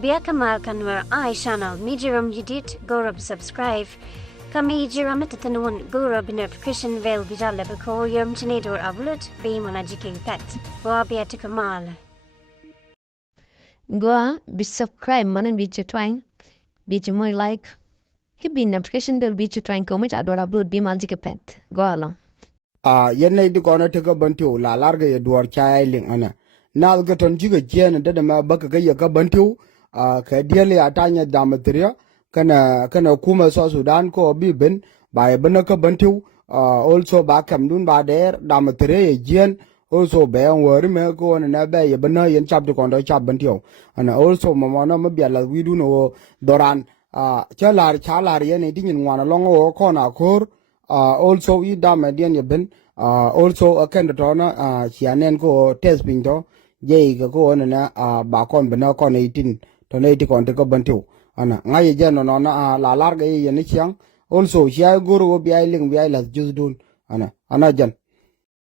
Biya kamal kanwar I channel mijiram yidit gorab subscribe. Kami jiram itatanun gorab notification veil bijale bako yum chinedor avlut be malajiking pet. Wa biya to kamal. Goa be subscribe manan be twang. Be more like. He be notification bell be twang comment adora upload be magic pet. Go along. Yenna di kona teka bantiu la larga ya duar chai ling ana na ga ton jiga jen da ma baka ga ya ka bantiu ka diale atanya Dameserey kana kuma so Sudan ko bi ben ba ya bana ka bantiu also ba kam dun ba der Dameserey jen also be an wori me ko na ba ya bana yen chap de kondo chap bantiu ana also mama na ma biala widu no doran chalar yen di nyin wana longo ko na kor also I Dameserey ya ben also a kind of chianen ko test pinto jay ko na ba kon bena kon 18 to 80 kon te ko bantu ana ngai je no na la larga ye ni chiang also chia guru bi ai ling bi ai las jus dun ana jan